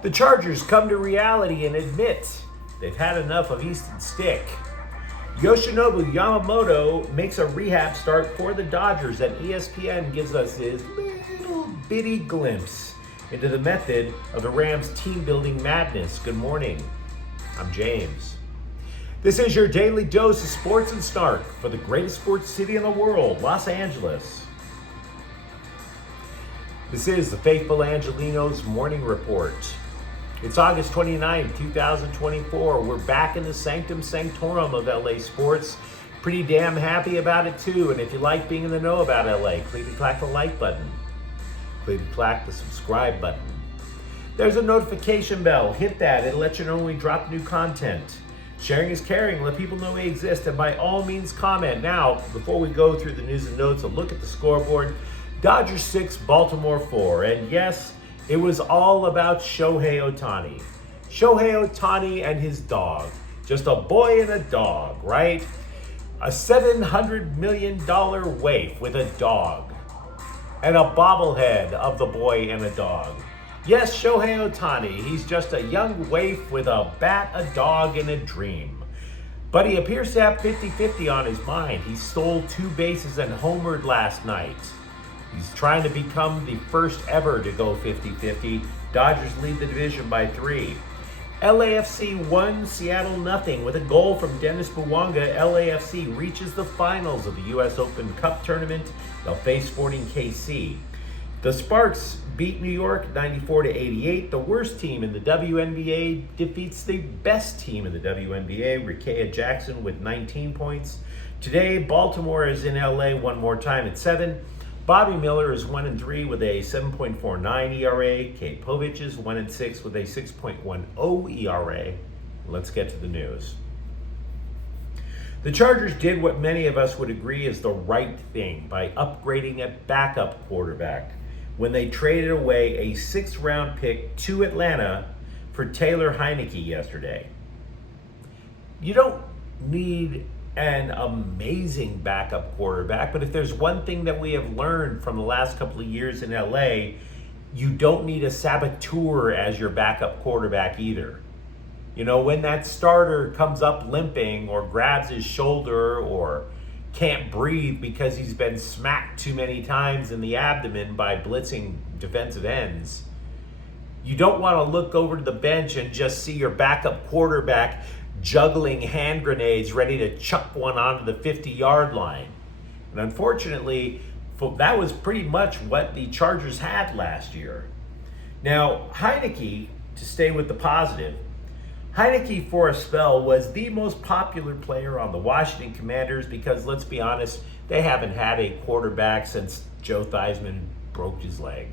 The Chargers come to reality and admit they've had enough of Easton Stick. Yoshinobu Yamamoto makes a rehab start for the Dodgers, and ESPN gives us his little bitty glimpse into the method of the Rams' team-building madness. Good morning. I'm James. This is your daily dose of sports and snark for the greatest sports city in the world, Los Angeles. This is the faithful Angelenos Morning Report. It's August 29, 2024. We're back in the sanctum sanctorum of LA sports. Pretty damn happy about it too. And if you like being in the know about LA, click the like button. Click the subscribe button. There's a notification bell. Hit that. It'll let you know when we drop new content. Sharing is caring. Let people know we exist. And by all means, comment. Now, before we go through the news and notes, a look at the scoreboard. Dodgers 6, Baltimore 4. And yes, it was all about Shohei Ohtani. Shohei Ohtani and his dog. Just a boy and a dog, right? A $700 million waif with a dog. And a bobblehead of the boy and a dog. Yes, Shohei Ohtani. He's just a young waif with a bat, a dog, and a dream. But he appears to have 50-50 on his mind. He stole 2 bases and homered last night. He's trying to become the first ever to go 50-50. Dodgers lead the division by 3. LAFC 1, Seattle nothing. With a goal from Dennis Bouanga, LAFC reaches the finals of the U.S. Open Cup tournament. They'll face Sporting KC. The Sparks beat New York 94-88. The worst team in the WNBA defeats the best team in the WNBA, Rickea Jackson, with 19 points. Today, Baltimore is in LA one more time at 7. Bobby Miller is 1-3 with a 7.49 ERA. Kate Povich is 1-6 with a 6.10 ERA. Let's get to the news. The Chargers did what many of us would agree is the right thing by upgrading a backup quarterback when they traded away a 6th-round pick to Atlanta for Taylor Heinicke yesterday. You don't need an amazing backup quarterback, but if there's one thing that we have learned from the last couple of years in LA, you don't need a saboteur as your backup quarterback either. You know, when that starter comes up limping or grabs his shoulder or can't breathe because he's been smacked too many times in the abdomen by blitzing defensive ends, you don't want to look over to the bench and just see your backup quarterback juggling hand grenades ready to chuck one onto the 50-yard line. And unfortunately, that was pretty much what the Chargers had last year. Now, Heinicke, to stay with the positive, Heinicke for a spell was the most popular player on the Washington Commanders because, let's be honest, they haven't had a quarterback since Joe Theismann broke his leg.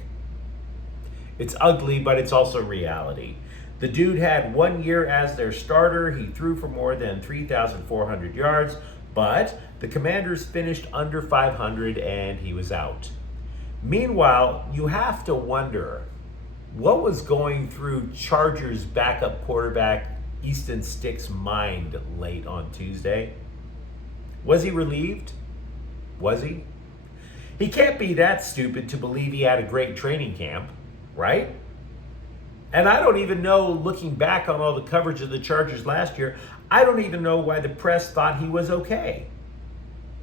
It's ugly, but it's also reality. The dude had 1 year as their starter. He threw for more than 3,400 yards, but the Commanders finished under 500 and he was out. Meanwhile, you have to wonder what was going through Chargers backup quarterback Easton Stick's mind late on Tuesday. Was he relieved? Was he? He can't be that stupid to believe he had a great training camp, right? And I don't even know, looking back on all the coverage of the Chargers last year, I don't even know why the press thought he was okay.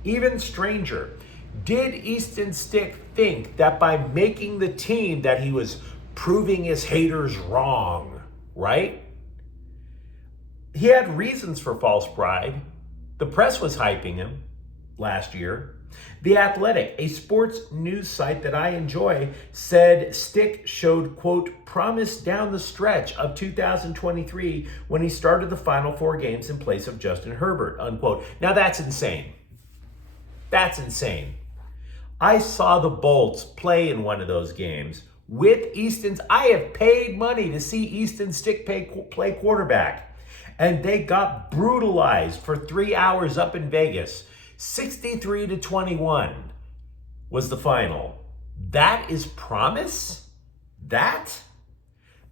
Even stranger, did Easton Stick think that by making the team that he was proving his haters wrong, right? He had reasons for false pride. The press was hyping him last year. The Athletic, a sports news site that I enjoy, said Stick showed, quote, promise down the stretch of 2023 when he started the final 4 games in place of Justin Herbert, unquote. Now that's insane. That's insane. I saw the Bolts play in one of those games with Easton's. I have paid money to see Easton Stick play quarterback, and they got brutalized for 3 hours up in Vegas. 63-21 was the final. That is promise? That?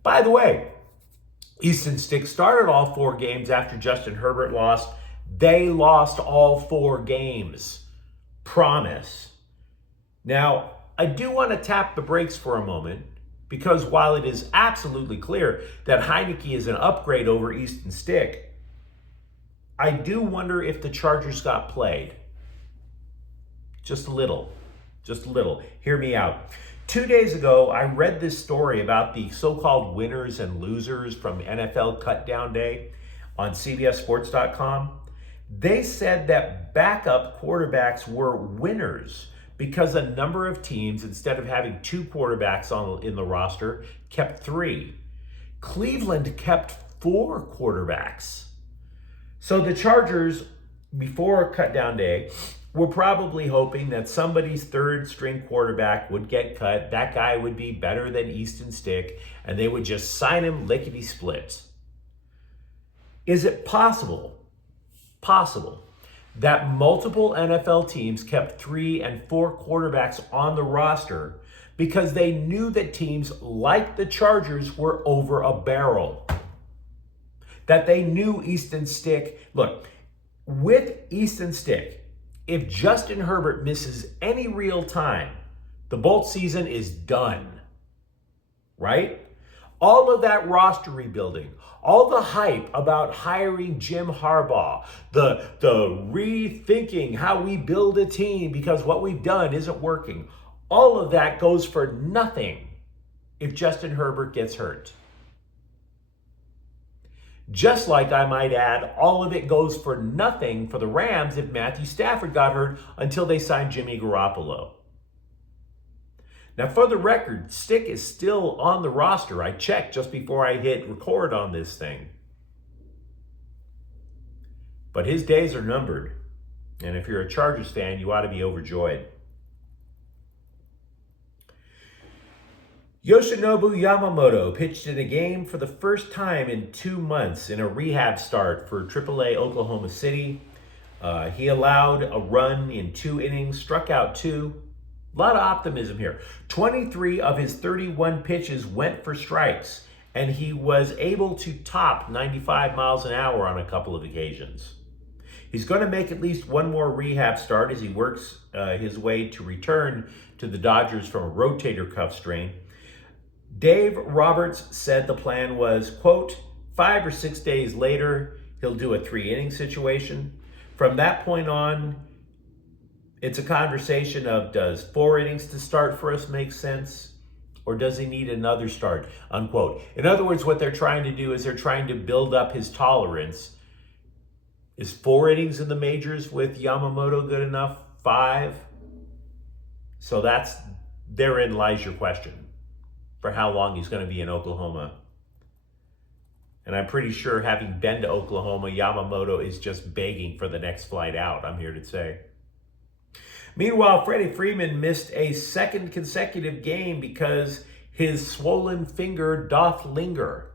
By the way, Easton Stick started all 4 games after Justin Herbert lost. They lost all 4 games. Promise. Now, I do want to tap the brakes for a moment Because while it is absolutely clear that Heineke is an upgrade over Easton Stick, I do wonder if the Chargers got played. Just a little. Just a little. Hear me out. 2 days ago, I read this story about the so-called winners and losers from NFL Cutdown Day on CBSSports.com. They said that backup quarterbacks were winners because a number of teams, instead of having 2 quarterbacks in the roster, kept 3. Cleveland kept 4 quarterbacks. So the Chargers, before Cutdown Day, were probably hoping that somebody's 3rd string quarterback would get cut. That guy would be better than Easton Stick, and they would just sign him lickety-split. Is it possible that multiple NFL teams kept 3 and 4 quarterbacks on the roster because they knew that teams like the Chargers were over a barrel? That they knew Easton Stick. Look, with Easton Stick, if Justin Herbert misses any real time, the Bolt season is done, right? All of that roster rebuilding, all the hype about hiring Jim Harbaugh, the rethinking how we build a team because what we've done isn't working, all of that goes for nothing if Justin Herbert gets hurt. Just like, I might add, all of it goes for nothing for the Rams if Matthew Stafford got hurt until they signed Jimmy Garoppolo. Now, for the record, Stick is still on the roster. I checked just before I hit record on this thing. But his days are numbered. And if you're a Chargers fan, you ought to be overjoyed. Yoshinobu Yamamoto pitched in a game for the first time in 2 months in a rehab start for AAA Oklahoma City. He allowed a run in 2 innings, struck out 2. A lot of optimism here. 23 of his 31 pitches went for strikes, and he was able to top 95 miles an hour on a couple of occasions. He's going to make at least one more rehab start as he works his way to return to the Dodgers from a rotator cuff strain. Dave Roberts said the plan was, quote, 5 or 6 days later, he'll do a 3-inning situation. From that point on, it's a conversation of, does 4 innings to start for us make sense? Or does he need another start, unquote. In other words, what they're trying to do is they're trying to build up his tolerance. Is 4 innings in the majors with Yamamoto good enough? 5? So therein lies your question for how long he's going to be in Oklahoma. And I'm pretty sure, having been to Oklahoma, Yamamoto is just begging for the next flight out, I'm here to say. Meanwhile, Freddie Freeman missed a 2nd consecutive game because his swollen finger doth linger.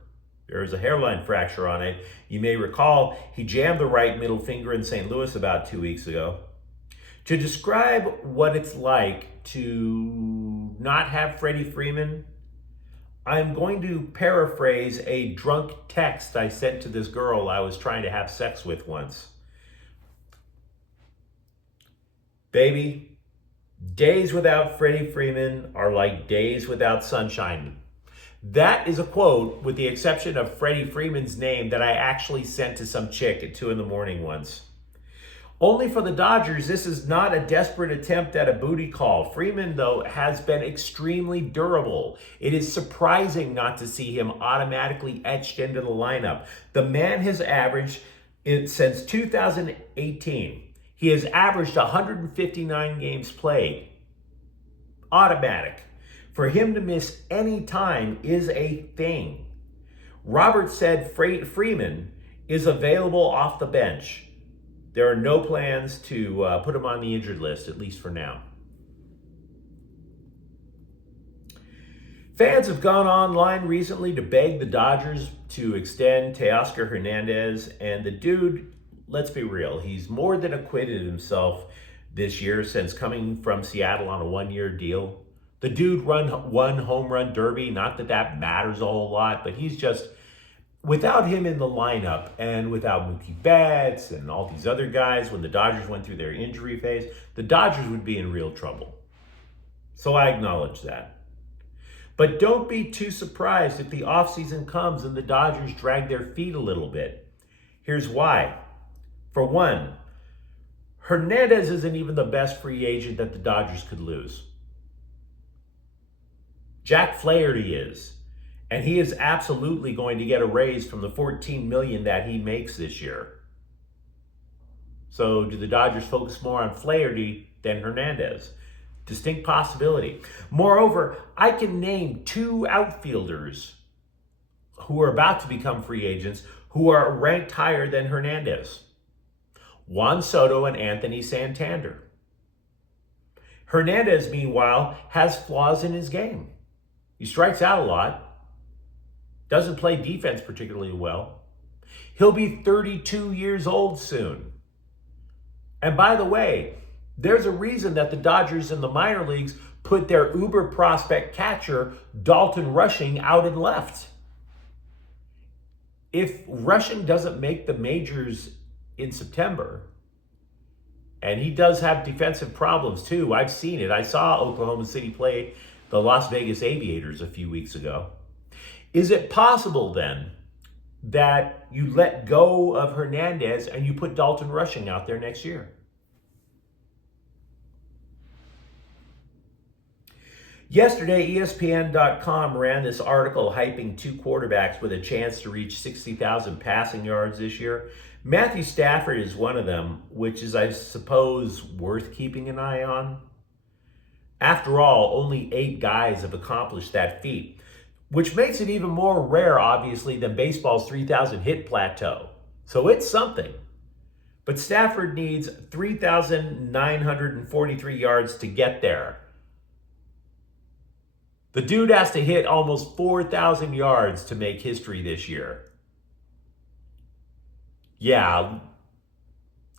There is a hairline fracture on it. You may recall he jammed the right middle finger in St. Louis about 2 weeks ago. To describe what it's like to not have Freddie Freeman, I'm going to paraphrase a drunk text I sent to this girl I was trying to have sex with once. Baby, days without Freddie Freeman are like days without sunshine. That is a quote, with the exception of Freddie Freeman's name, that I actually sent to some chick at 2 a.m. once. Only for the Dodgers, this is not a desperate attempt at a booty call. Freeman, though, has been extremely durable. It is surprising not to see him automatically etched into the lineup. The man has averaged, since 2018, he has averaged 159 games played. Automatic. For him to miss any time is a thing. Roberts said Freeman is available off the bench. There are no plans to put him on the injured list, at least for now. Fans have gone online recently to beg the Dodgers to extend Teoscar Hernandez, and the dude, let's be real, he's more than acquitted himself this year since coming from Seattle on a 1-year deal. The dude won home run derby, not that that matters a whole lot, but he's just, without him in the lineup and without Mookie Betts and all these other guys, when the Dodgers went through their injury phase, the Dodgers would be in real trouble. So I acknowledge that. But don't be too surprised if the offseason comes and the Dodgers drag their feet a little bit. Here's why. For one, Hernandez isn't even the best free agent that the Dodgers could lose. Jack Flaherty is. And he is absolutely going to get a raise from the $14 million that he makes this year. So do the Dodgers focus more on Flaherty than Hernandez? Distinct possibility. Moreover, I can name 2 outfielders who are about to become free agents who are ranked higher than Hernandez. Juan Soto and Anthony Santander. Hernandez, meanwhile, has flaws in his game. He strikes out a lot. Doesn't play defense particularly well. He'll be 32 years old soon. And by the way, there's a reason that the Dodgers in the minor leagues put their uber prospect catcher, Dalton Rushing, out and left. If Rushing doesn't make the majors in September, and he does have defensive problems too, I've seen it. I saw Oklahoma City play the Las Vegas Aviators a few weeks ago. Is it possible then that you let go of Hernandez and you put Dalton Rushing out there next year? Yesterday, ESPN.com ran this article hyping 2 quarterbacks with a chance to reach 60,000 passing yards this year. Matthew Stafford is one of them, which is, I suppose, worth keeping an eye on. After all, only 8 guys have accomplished that feat, which makes it even more rare, obviously, than baseball's 3,000 hit plateau. So it's something. But Stafford needs 3,943 yards to get there. The dude has to hit almost 4,000 yards to make history this year. Yeah,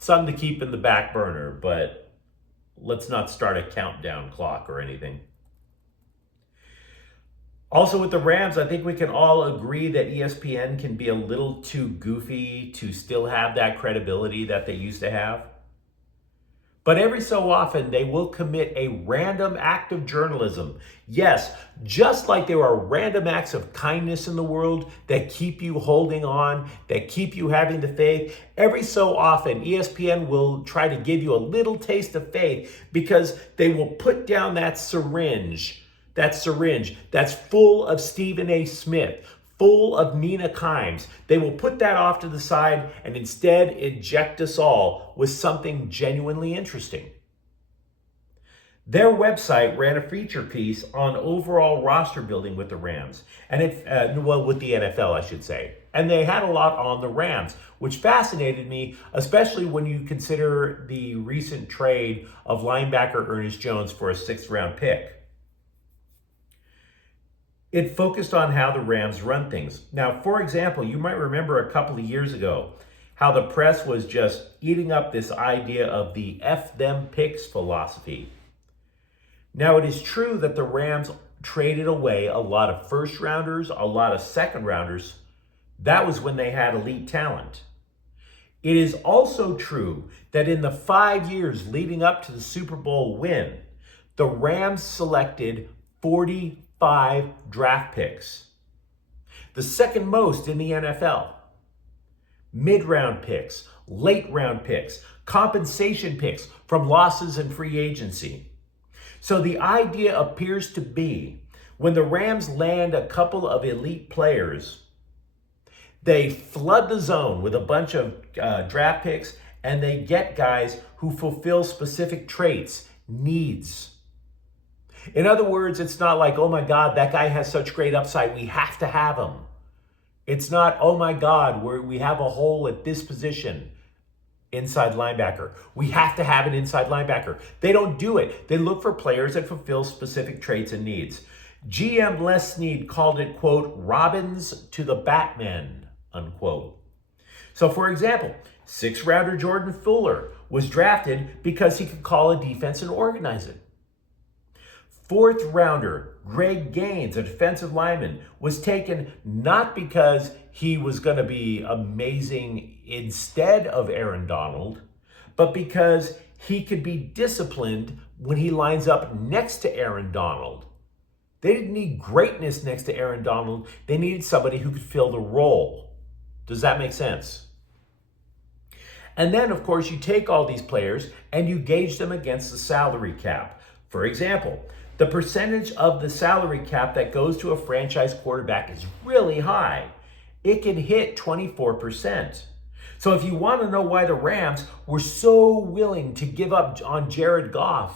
something to keep in the back burner, but let's not start a countdown clock or anything. Also with the Rams, I think we can all agree that ESPN can be a little too goofy to still have that credibility that they used to have. But every so often, they will commit a random act of journalism. Yes, just like there are random acts of kindness in the world that keep you holding on, that keep you having the faith. Every so often, ESPN will try to give you a little taste of faith because they will put down that syringe that's full of Stephen A. Smith, full of Nina Kimes. They will put that off to the side and instead inject us all with something genuinely interesting. Their website ran a feature piece on overall roster building with the Rams, and with the NFL, I should say. And they had a lot on the Rams, which fascinated me, especially when you consider the recent trade of linebacker Ernest Jones for a 6th-round pick. It focused on how the Rams run things. Now, for example, you might remember a couple of years ago how the press was just eating up this idea of the F them picks philosophy. Now, it is true that the Rams traded away a lot of first-rounders, a lot of second-rounders. That was when they had elite talent. It is also true that in the 5 years leading up to the Super Bowl win, the Rams selected 45 draft picks, the second most in the NFL. Mid-round picks, late-round picks, compensation picks from losses and free agency. So the idea appears to be when the Rams land a couple of elite players, they flood the zone with a bunch of draft picks and they get guys who fulfill specific traits, needs. In other words, it's not like, oh my God, that guy has such great upside, we have to have him. It's not, oh my God, we have a hole at this position, inside linebacker. We have to have an inside linebacker. They don't do it. They look for players that fulfill specific traits and needs. GM Les Snead called it, quote, Robins to the Batman, unquote. So for example, 6th-rounder Jordan Fuller was drafted because he could call a defense and organize it. 4th-rounder Greg Gaines, a defensive lineman, was taken not because he was going to be amazing instead of Aaron Donald, but because he could be disciplined when he lines up next to Aaron Donald. They didn't need greatness next to Aaron Donald. They needed somebody who could fill the role. Does that make sense? And then, of course, you take all these players and you gauge them against the salary cap. For example, the percentage of the salary cap that goes to a franchise quarterback is really high. It can hit 24%. So if you want to know why the Rams were so willing to give up on Jared Goff,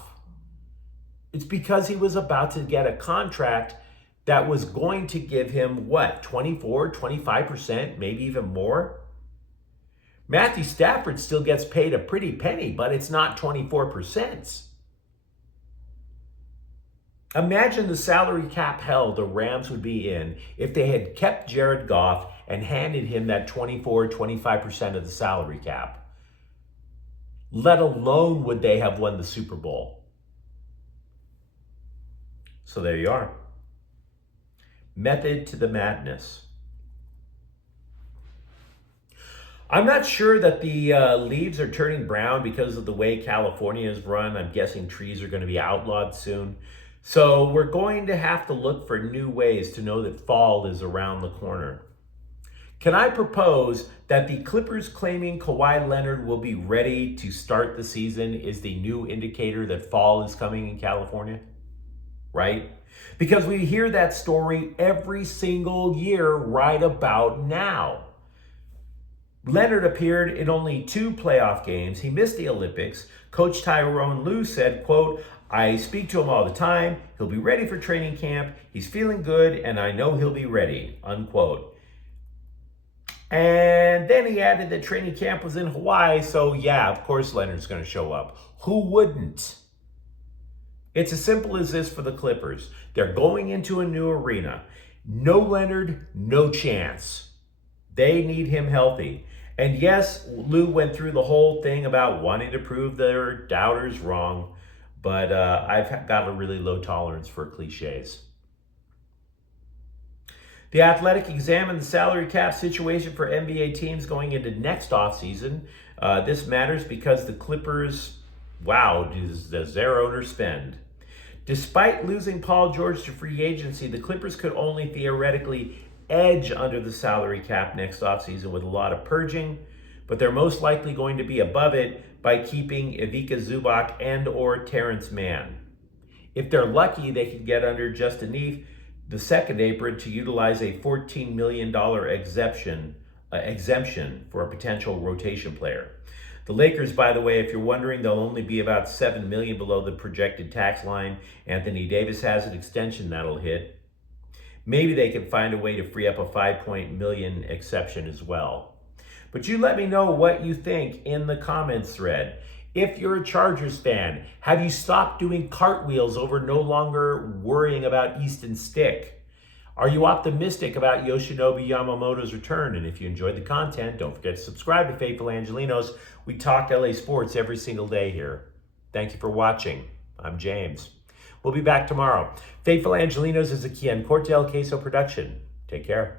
it's because he was about to get a contract that was going to give him, what, 24, 25%, maybe even more? Matthew Stafford still gets paid a pretty penny, but it's not 24%. Imagine the salary cap hell the Rams would be in if they had kept Jared Goff and handed him that 24, 25% of the salary cap. Let alone would they have won the Super Bowl. So there you are. Method to the madness. I'm not sure that the leaves are turning brown because of the way California is run. I'm guessing trees are going to be outlawed soon. So we're going to have to look for new ways to know that fall is around the corner. Can I propose that the Clippers claiming Kawhi Leonard will be ready to start the season is the new indicator that fall is coming in California? Right? Because we hear that story every single year right about now. Leonard appeared in only 2 playoff games. He missed the Olympics. Coach Tyrone Lue said, quote, "I speak to him all the time. He'll be ready for training camp. He's feeling good, and I know he'll be ready," unquote. And then he added that training camp was in Hawaii, so yeah, of course Leonard's going to show up. Who wouldn't? It's as simple as this for the Clippers. They're going into a new arena. No Leonard, no chance. They need him healthy. And yes, Lou went through the whole thing about wanting to prove their doubters wrong, but I've got a really low tolerance for cliches. The Athletic examined the salary cap situation for NBA teams going into next offseason. This matters because the Clippers, wow, does their owner spend? Despite losing Paul George to free agency, the Clippers could only theoretically edge under the salary cap next offseason with a lot of purging, but they're most likely going to be above it by keeping Ivica Zubac and or Terrence Mann. If they're lucky, they could get under Justin Herbert, the second apron, to utilize a $14 million exemption for a potential rotation player. The Lakers, by the way, if you're wondering, they'll only be about $7 million below the projected tax line. Anthony Davis has an extension that'll hit. Maybe they can find a way to free up a $5 million exception as well. But you let me know what you think in the comments thread. If you're a Chargers fan, have you stopped doing cartwheels over no longer worrying about Easton Stick? Are you optimistic about Yoshinobu Yamamoto's return? And if you enjoyed the content, don't forget to subscribe to Faithful Angelenos. We talk LA sports every single day here. Thank you for watching. I'm James. We'll be back tomorrow. Faithful Angelenos is a Kian Cortel Queso production. Take care.